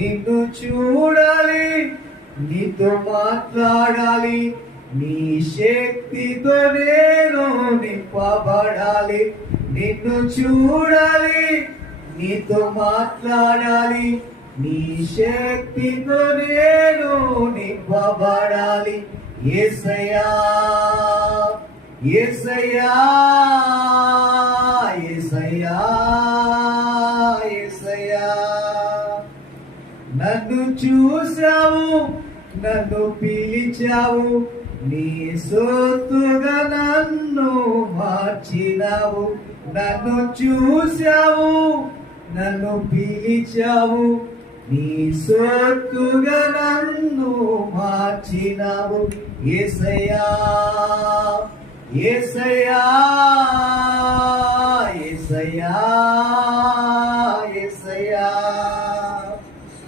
నిన్ను చూడాలి, నీతో మాట్లాడాలి, నీ శక్తితో నేను నింపబడాలి. నిన్ను చూడాలి, నీతో మాట్లాడాలి, నీ శక్తితో నేను నింపబడాలి. యేసయ్యా యేసయ్యా యేసయ్యా యేసయ్యా, నన్ను చూసావు, నన్ను పిలిచావు, నీ సొత్తుగా నన్ను మార్చినావు. నన్ను చూసావు, నన్ను పిలిచావు, నీ సొత్తుగా నన్ను మార్చినావు. యేసయ్యా యేసయ్యా